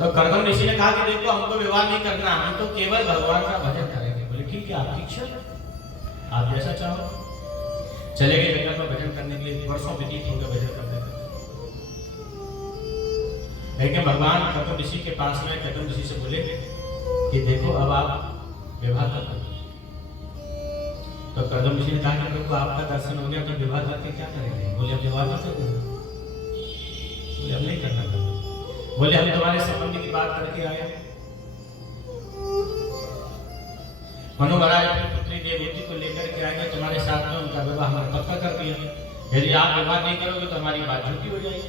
तो कर्दम ऋषि ने कहा कि देखो हमको विवाह नहीं करना, हम तो केवल भगवान का भजन करेंगे। बोले ठीक है, आपकी इच्छा, आप जैसा चाहो। चले गए जंगल में भजन करने के लिए। वर्षों व्यतीत हो गए भजन करने का। लेकिन भगवान कर्दम ऋषि के पास में कर्दम ऋषि से बोले कि देखो अब आप विवाह कर दो। तो कर्दम ऋषि ने कहा कि प्रभु आपका दर्शन हो गया तो विवाह करके क्या करेंगे? बोले अब विवाह कर दो। बोले अब नहीं करना। बोले हम तुम्हारे संबंध की बात करके आए। मनु महाराज अपनी पुत्री देवहूति को लेकर के आएंगे, तुम्हारे साथ में उनका विवाह हमने पक्का कर दिया। यदि आप विवाह नहीं करोगे तो हमारी बात झूठी हो जाएगी।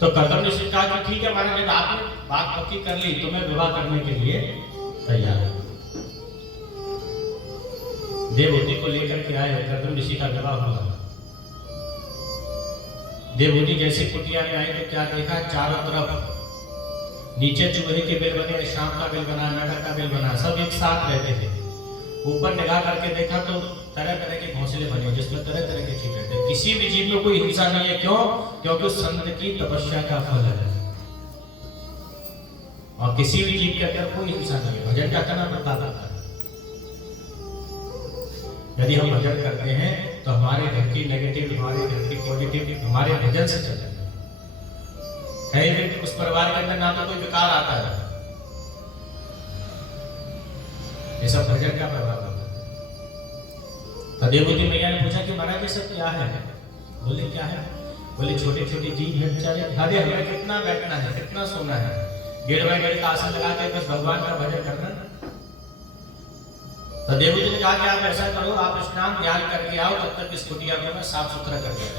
तो कर्दम ऋषि ने कहा कि ठीक है महाराज, जब आपने बात पक्की कर ली तो मैं विवाह करने के लिए तैयार हूं। देवहूति को लेकर के आए, कर्दम ऋषि का विवाह हुआ। देवहूति जैसे कुटिया में आई तो क्या देखा? चारों तरफ नीचे चूहे के बेल बने, शाम का बेल बना, मेढक का बेल बना, सब एक साथ रहते थे। ऊपर निगाह करके देखा तो तरह तरह के घोंसले बने जिसमें तरह तरह के जीव रहते। किसी भी जीव में कोई हिंसा नहीं है। क्यों? क्योंकि उस संत की तपस्या का फल है। और किसी भी जीव के अंदर कोई हिंसा नहीं है। भजन का करना बताता है। यदि हम भजन करते हैं तो हमारे घर की नेगेटिव, हमारे घर की पॉजिटिव हमारे भजन से चल जाता है। उस परिवार के अंदर ना तो कोई विकार आता है। ये सब भजन का प्रभाव होता है। तो देवहूति मैया ने पूछा कि महाराज ये सब क्या है? बोले क्या है? बोले छोटे छोटे जीव हैं बेचारे। अरे हमें कितना बैठना है, कितना सोना है, गेड़ बाय गेड़ का आसन लगा के बस भगवान का भजन करना। तो देवहूति ने कहा कि आप ऐसा करो, आप स्नान ध्यान करके आओ, तब तक इस कुटिया को मैं साफ सुथरा कर दिया।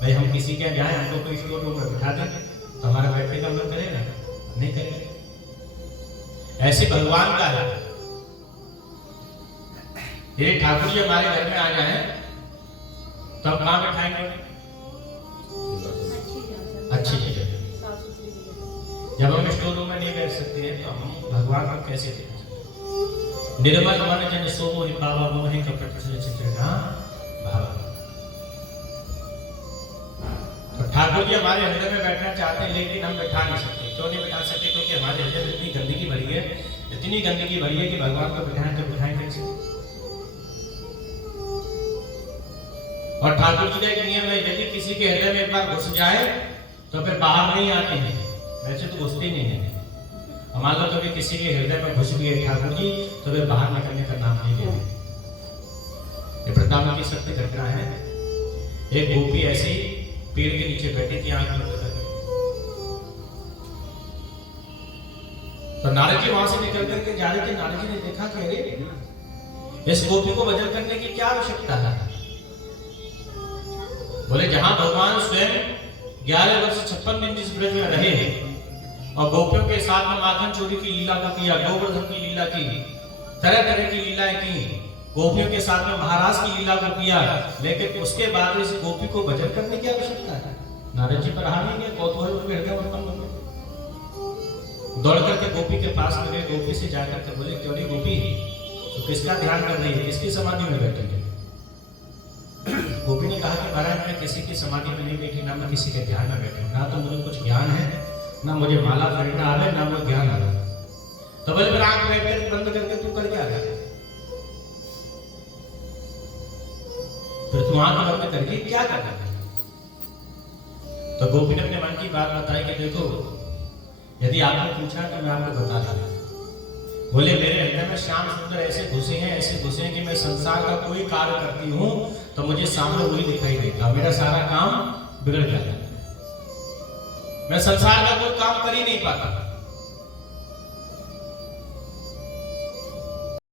भाई हम किसी के जाए, हमको कोई स्टोर रूम में बिठा दें तो हमारा बैठने का मन करेगा? नहीं करेगा। ऐसे भगवान का है। ये ठाकुर जी हमारे घर में आ जाए तो हम कहाँ बैठाएंगे? अच्छी जगह। जब हम स्टोर रूम में नहीं बैठ सकते हैं तो हम भगवान को कैसे देख सकते? निर्मल मन जन सो मोहि पावा, मोहि कपट चित्रना भावा। तो ठाकुर जी हमारे हृदय में बैठना चाहते हैं लेकिन हम बैठा नहीं सकते। क्यों नहीं बैठा सकते? क्योंकि हमारे हृदय में इतनी गंदगी भरी है, इतनी गंदगी भरी है कि भगवान को बिठाएं तो बिठाएं कैसे? और ठाकुर जी का एक नियम है, यदि किसी के हृदय में एक बार घुस जाए तो फिर बाहर नहीं आते हैं। वैसे तो घुसते ही नहीं है। मान लो कभी किसी के हृदय में घुस गए ठाकुर जी तो फिर बाहर निकलने का नाम नहीं लेते। ये वृंदावन की सत्य घटना है। एक गोपी ऐसे ही पेड़ के नीचे बैठी थी, आंख बंद करके। तो नारद जी वहां से निकल करके जा रहे थे। नारद जी ने देखा कि अरे इस गोपी को भजन करने की क्या आवश्यकता है? बोले जहां भगवान स्वयं 11 वर्ष 56 दिन जिस ब्रज में रहे और गोपियों के साथ में माखन चोरी की लीला को किया, गोवर्धन की लीला की, तरह तरह की लीलाएं की, गोपियों के साथ में महाराज की लीला को किया, लेकिन उसके बाद इस गोपी को भजन करने की आवश्यकता है? नारद जी पर हानि नहीं है। कौतूहल उनके हृदय में उत्पन्न हो गया। दौड़ करके गोपी के पास में गए। गोपी से जाकर के बोले क्यों नहीं गोपी, तो किसका ध्यान कर रही है, किसकी समाधि में बैठी है? गोपी ने कहा कि महाराज मैं किसी की समाधि में नहीं बैठी, ना मैं किसी के ध्यान में बैठी, ना तो मुझे कुछ ज्ञान है, ना मुझे माला खरीदना आ रहा है, ना मुझे ज्ञान आ रहा है। तो बोले फिर आंख बैठ कर बंद करके तू कर क्या रहा है? फिर तुम आंख बंद करके क्या कर रहा है? तो गोपी ने अपने मन की बात बताई कि देखो यदि आपने पूछा तो मैं आपको बता दूं। बोले मेरे हृदय में श्याम सुंदर ऐसे घुसे हैं, ऐसे घुसे हैं कि मैं संसार का कोई कार्य करती हूँ तो मुझे सामने वही दिखाई देता, मेरा सारा काम बिगड़ जाता है। मैं संसार का कोई काम कर ही नहीं पाता।